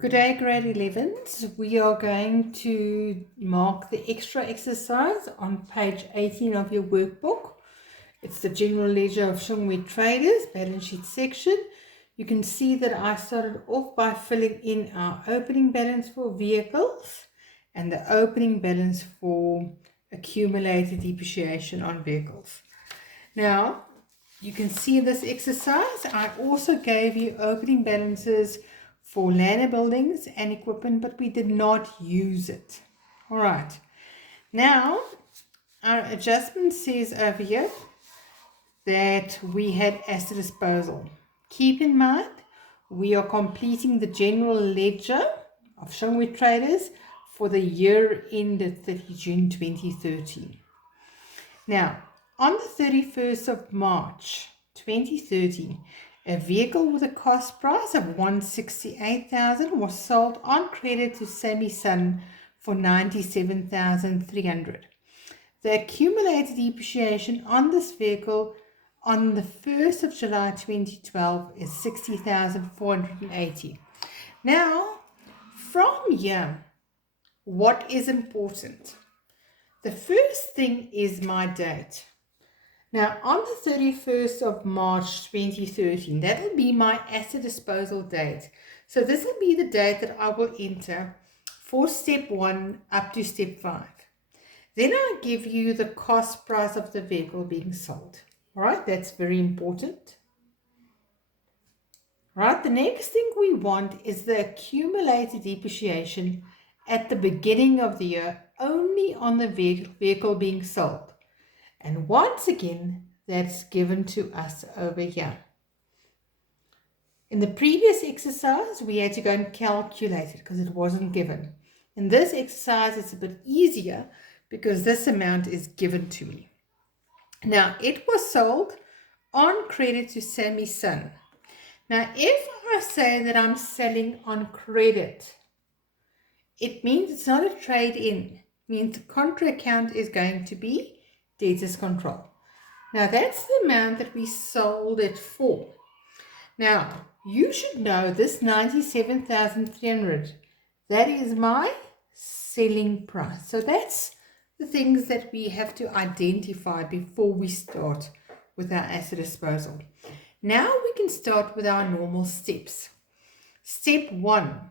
Good day, grade 11s. We are going to mark the extra exercise on page 18 of your workbook. It's the general ledger of Shungwe Traders, balance sheet section. You can see that I started off by filling in our opening balance for vehicles and the opening balance for accumulated depreciation on vehicles. Now, you can see in this exercise, I also gave you opening balances for land and buildings and equipment, but we did not use it. All right. Now, our adjustment says over here that we had asset disposal. Keep in mind, we are completing the general ledger of Shungwe Traders for the year ended 30 June 2013. Now, on the 31st of March 2013, a vehicle with a cost price of $168,000 was sold on credit to Sammy Sun for $97,300. The accumulated depreciation on this vehicle on the 1st of July 2012 is $60,480. Now, from here, what is important? The first thing is my date. Now, on the 31st of March 2013, that will be my asset disposal date. So this will be the date that I will enter for step 1 up to step 5. Then I give you the cost price of the vehicle being sold. All right, that's very important. All right, the next thing we want is the accumulated depreciation at the beginning of the year only on the vehicle being sold. And once again, that's given to us over here. In the previous exercise, we had to go and calculate it because it wasn't given. In this exercise, it's a bit easier because this amount is given to me. Now, it was sold on credit to Sammy Sun. Now, if I say that I'm selling on credit, it means it's not a trade-in. It means the contra account is going to be debtors control. Now, that's the amount that we sold it for. Now, you should know this $97,300, that is my selling price. So that's the things that we have to identify before we start with our asset disposal. Now we can start with our normal steps. Step 1,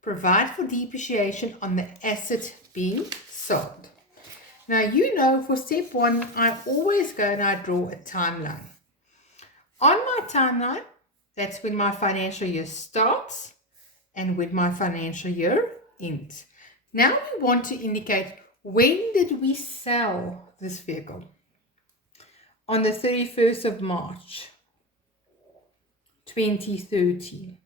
provide for depreciation on the asset being sold. Now, you know, for step 1, I always go and I draw a timeline. On my timeline, that's when my financial year starts and when my financial year ends. Now we want to indicate, when did we sell this vehicle? On the 31st of March 2013.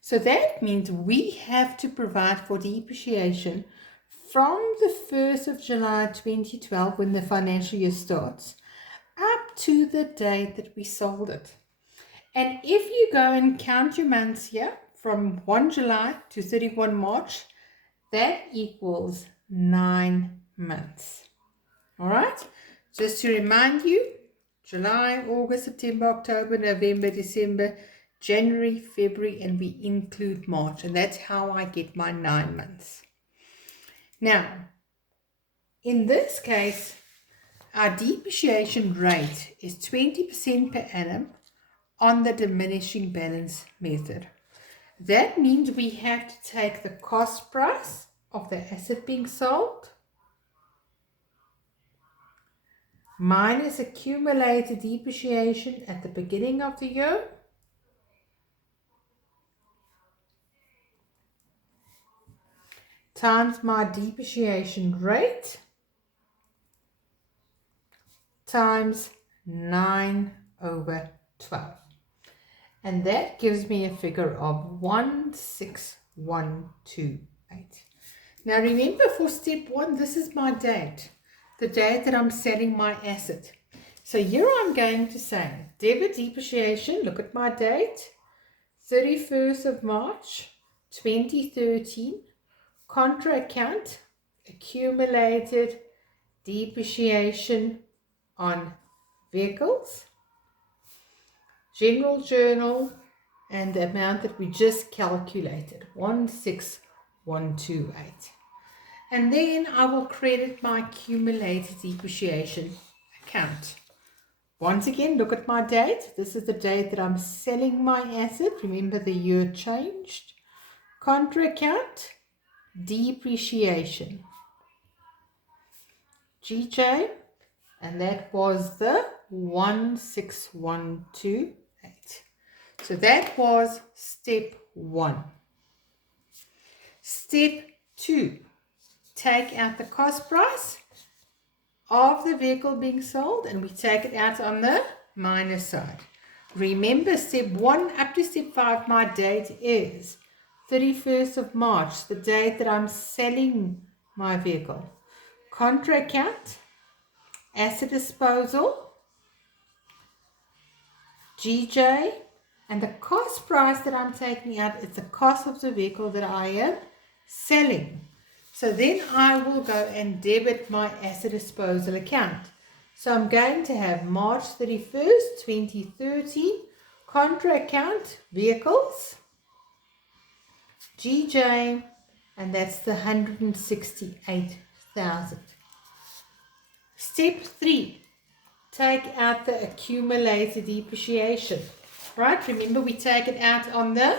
So that means we have to provide for depreciation from the 1st of July 2012, when the financial year starts, up to the date that we sold it. And if you go and count your months here, from 1 July to 31 March, that equals 9 months. All right? Just to remind you, July, August, September, October, November, December, January, February, and we include March. And that's how I get my 9 months. Now, in this case, our depreciation rate is 20% per annum on the diminishing balance method. That means we have to take the cost price of the asset being sold minus accumulated depreciation at the beginning of the year times my depreciation rate times 9/12. And that gives me a figure of 16128. Now remember, for step 1, this is my date, the date that I'm selling my asset. So here I'm going to say debit depreciation, look at my date, 31st of March 2013, contra account, accumulated depreciation on vehicles, general journal, and the amount that we just calculated, 16128. And then I will credit my accumulated depreciation account. Once again, look at my date. This is the date that I'm selling my asset. Remember, the year changed. Contra account, depreciation, GJ, and that was the 16128. So that was step 1. Step 2, take out the cost price of the vehicle being sold, and we take it out on the minus side. Remember, step 1 up to step 5, my date is 31st of March, the date that I'm selling my vehicle. Contra account, asset disposal, GJ, and the cost price that I'm taking out is the cost of the vehicle that I am selling. So then I will go and debit my asset disposal account. So I'm going to have March 31st, 2013, contra account, vehicles, GJ, and that's the 168,000. Step 3, take out the accumulated depreciation. Right, remember we take it out on the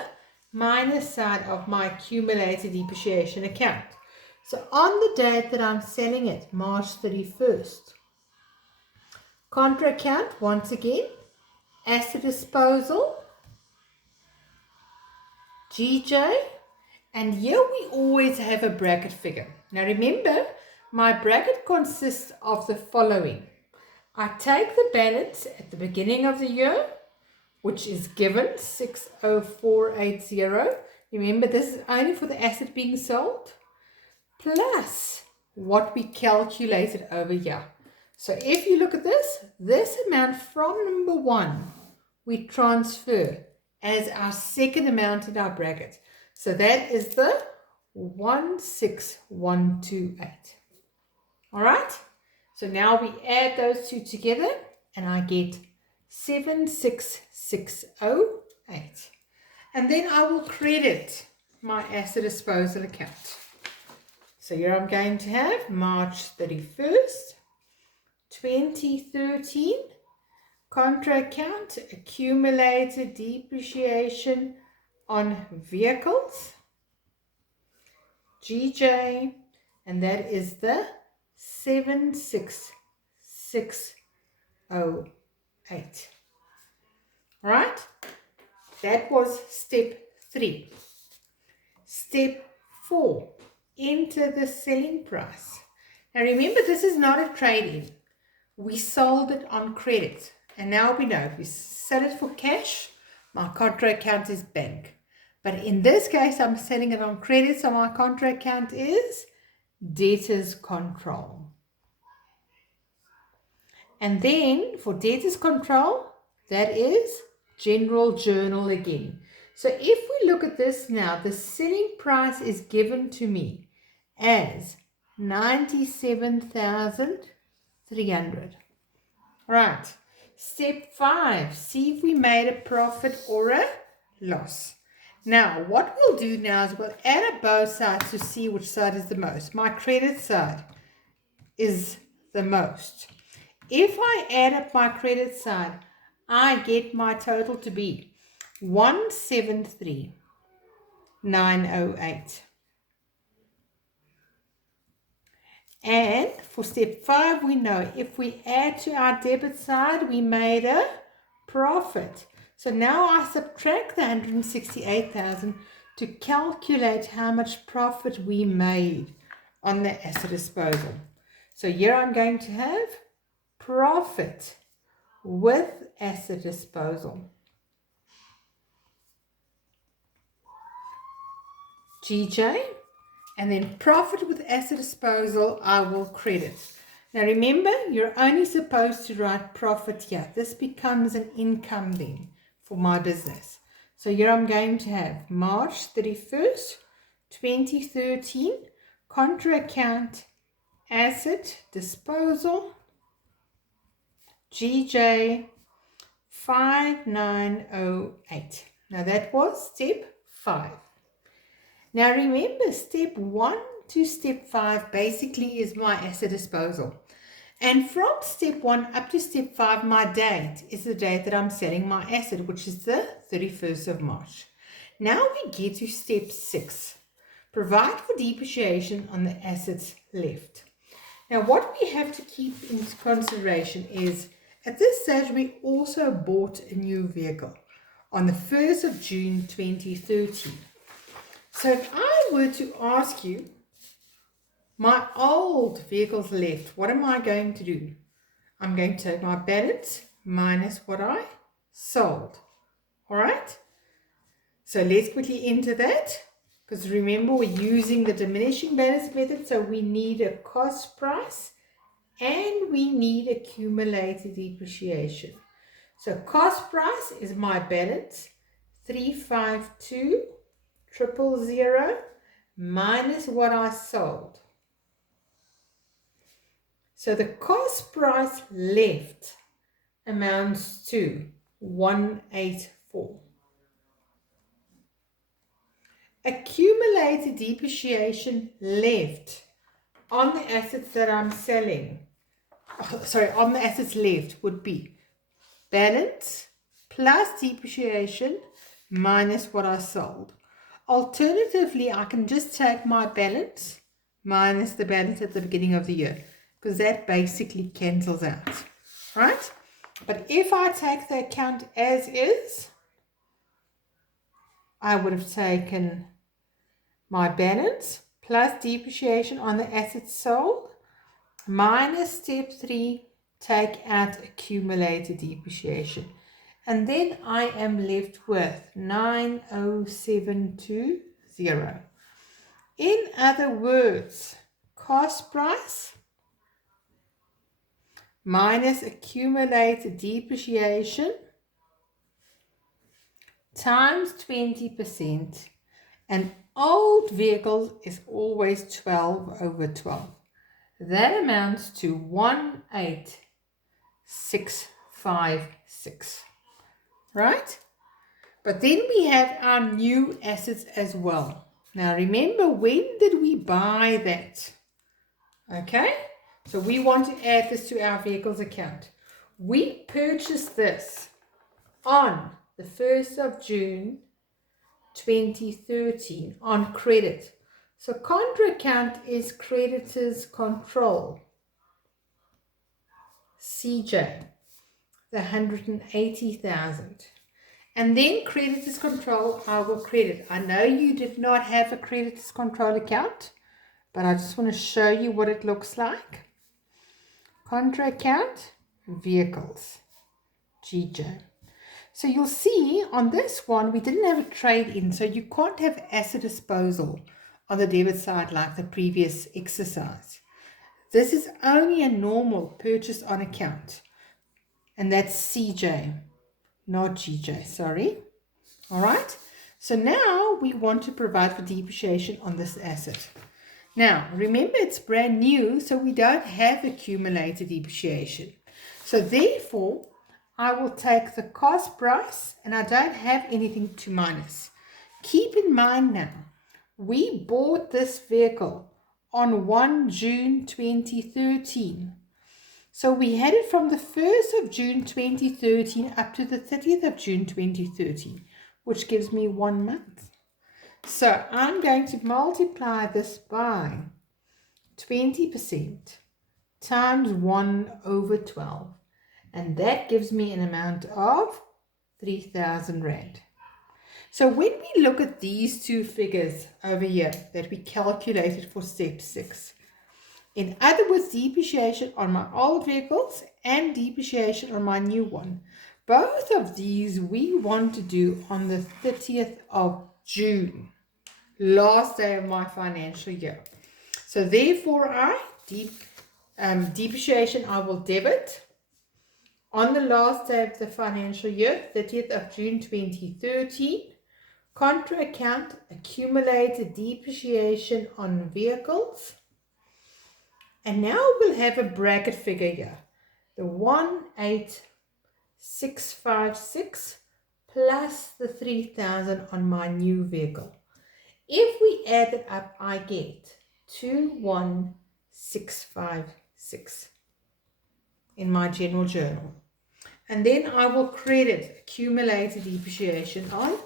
minus side of my accumulated depreciation account. So on the date that I'm selling it, March 31st, contra account, once again, asset disposal, GJ, and here we always have a bracket figure. Now remember, my bracket consists of the following. I take the balance at the beginning of the year, which is given 60480. Remember, this is only for the asset being sold, plus what we calculated over here. So if you look at this amount from number 1, we transfer as our second amount in our bracket. So that is the 16128. All right. So now we add those two together and I get 76608. And then I will credit my asset disposal account. So here I'm going to have March 31st, 2013, contra account, accumulated depreciation on vehicles, GJ, and that is the 76608. All right, that was step 3. Step 4, enter the selling price. Now remember, this is not a trade-in. We sold it on credit. And now we know if we sell it for cash, my contra account is bank. But in this case, I'm selling it on credit, so my contra account is debtors control. And then for debtors control, that is general journal again. So if we look at this now, the selling price is given to me as 97,300. Right. Step 5, see if we made a profit or a loss. Now, what we'll do now is we'll add up both sides to see which side is the most. My credit side is the most. If I add up my credit side, I get my total to be 173,908. And for step 5, we know if we add to our debit side, we made a profit. So now I subtract the 168,000 to calculate how much profit we made on the asset disposal. So here I'm going to have profit with asset disposal, GJ, and then profit with asset disposal I will credit. Now remember, you're only supposed to write profit here. This becomes an income then for my business. So here I'm going to have March 31st, 2013, contra account, asset disposal, GJ 5908. Now that was step 5. Now remember, step 1 to step 5 basically is my asset disposal. And from step 1 up to step 5, my date is the date that I'm selling my asset, which is the 31st of March. Now we get to step 6. Provide for depreciation on the assets left. Now what we have to keep in consideration is, at this stage we also bought a new vehicle on the 1st of June 2013. So if I were to ask you, my old vehicles left, what am I going to do? I'm going to take my balance minus what I sold. All right? So let's quickly enter that, because remember we're using the diminishing balance method, so we need a cost price and we need accumulated depreciation. So cost price is my balance, 352,000 minus what I sold. So the cost price left amounts to 184. Accumulated depreciation left on the assets that I'm selling, on the assets left would be balance plus depreciation minus what I sold. Alternatively, I can just take my balance minus the balance at the beginning of the year, because that basically cancels out, right? But if I take the account as is, I would have taken my balance plus depreciation on the assets sold minus step 3, take out accumulated depreciation. And then I am left with 90720. In other words, cost price minus accumulated depreciation times 20%, and old vehicles is always 12 over 12. That amounts to 18656, right? But then we have our new assets as well. Now remember, when did we buy that? Okay, so we want to add this to our vehicles account. We purchased this on the 1st of June 2013 on credit. So contra account is creditors control, CJ, the 180,000. And then creditors control, I will credit. I know you did not have a creditors control account, but I just want to show you what it looks like. Contra account, vehicles, GJ. So you'll see on this one, we didn't have a trade in, so you can't have asset disposal on the debit side like the previous exercise. This is only a normal purchase on account, and that's CJ, not GJ, sorry. All right, so now we want to provide for depreciation on this asset. Now, remember it's brand new, so we don't have accumulated depreciation. So therefore, I will take the cost price, and I don't have anything to minus. Keep in mind now, we bought this vehicle on 1 June 2013. So we had it from the 1st of June 2013 up to the 30th of June 2013, which gives me 1 month. So I'm going to multiply this by 20% times 1 over 12. And that gives me an amount of 3,000 Rand. So when we look at these two figures over here that we calculated for step 6, in other words, depreciation on my old vehicles and depreciation on my new one, both of these we want to do on the 30th of June, last day of my financial year. So therefore, depreciation I will debit on the last day of the financial year, 30th of June 2013. Contra account, accumulated depreciation on vehicles. And now we'll have a bracket figure here. The 18656 plus the 3,000 on my new vehicle. If we add it up, I get 21,656 in my general journal. And then I will credit accumulated depreciation on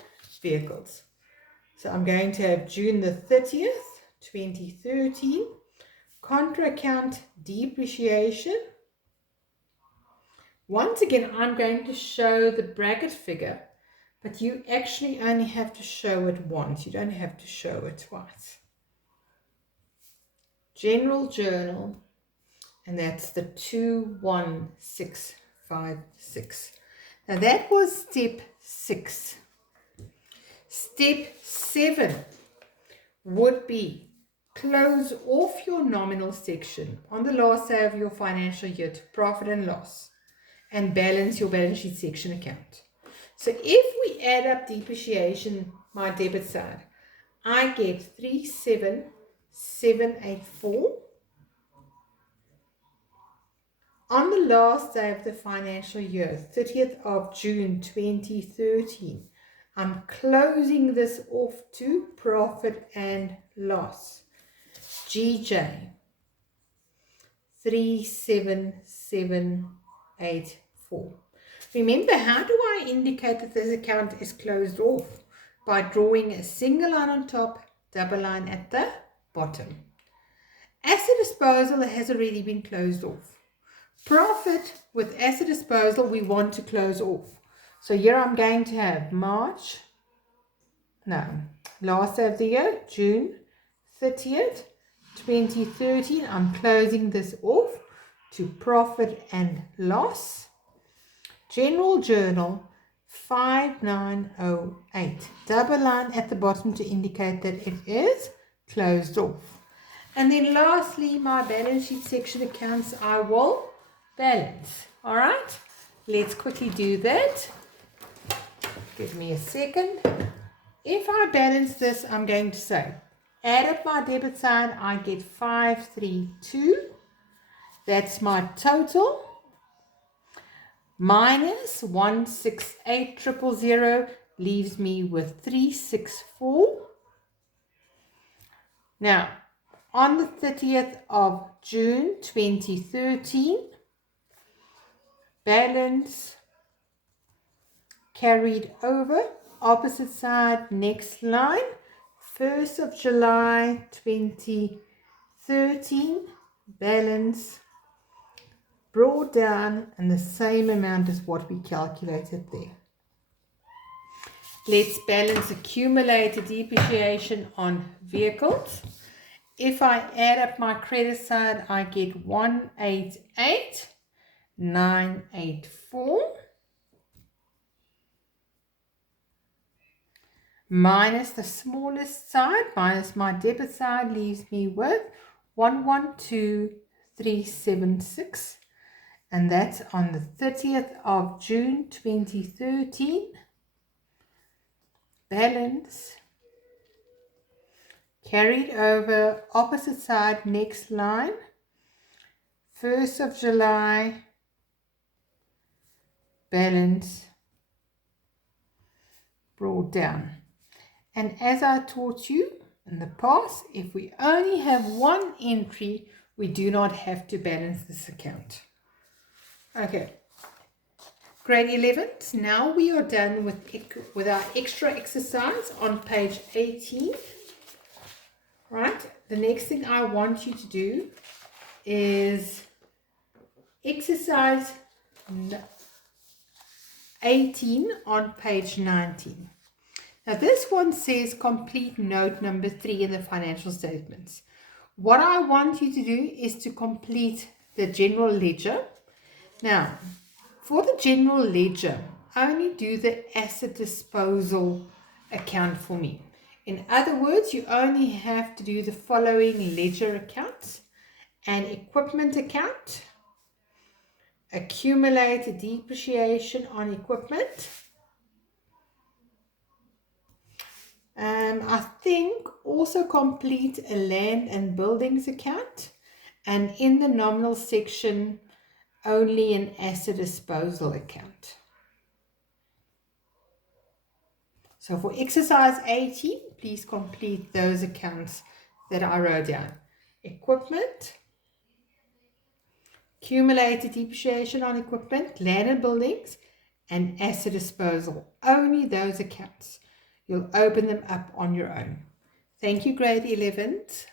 vehicles. So I'm going to have June the 30th, 2013, contra account depreciation. Once again, I'm going to show the bracket figure, but you actually only have to show it once. You don't have to show it twice. General journal, and that's the 21,656. Now that was step 6. Step 7 would be close off your nominal section on the last day of your financial year to profit and loss and balance your balance sheet section account. So if we add up depreciation, my debit side, I get 37,784. On the last day of the financial year, 30th of June 2013, I'm closing this off to profit and loss. GJ 37784. Remember, how do I indicate that this account is closed off? By drawing a single line on top, double line at the bottom. Asset disposal has already been closed off. Profit with asset disposal we want to close off. So here I'm going to have last day of the year, June 30th, 2013. I'm closing this off to profit and loss. General journal 5908. Double line at the bottom to indicate that it is closed off. And then lastly, my balance sheet section accounts I will balance. All right, let's quickly do that. Give me a second. If I balance this, I'm going to say, add up my debit side, I get 532. That's my total. Minus 168,000 leaves me with 364. Now, on the 30th of June 2013, balance carried over, opposite side, next line, 1st of July 2013, balance brought down, and the same amount as what we calculated there. Let's balance accumulated depreciation on vehicles. If I add up my credit side, I get 188,984 minus the smallest side, minus my debit side, leaves me with 112,376, and that's on the 30th of June 2013. Balance carried over, opposite side, next line, 1st of July, balance brought down. And as I taught you in the past, if we only have one entry, we do not have to balance this account. Okay, grade 11, now we are done with our extra exercise on page 18. Right, the next thing I want you to do is exercise 18 on page 19. Now this one says complete note number 3 in the financial statements. What I want you to do is to complete the general ledger. Now, for the general ledger, only do the asset disposal account for me. In other words, you only have to do the following ledger accounts: an equipment account, accumulated depreciation on equipment. I think also complete a land and buildings account, and in the nominal section, only an asset disposal account. So for exercise 18, please complete those accounts that I wrote down. Equipment, accumulated depreciation on equipment, land and buildings, and asset disposal. Only those accounts. You'll open them up on your own. Thank you, grade 11s.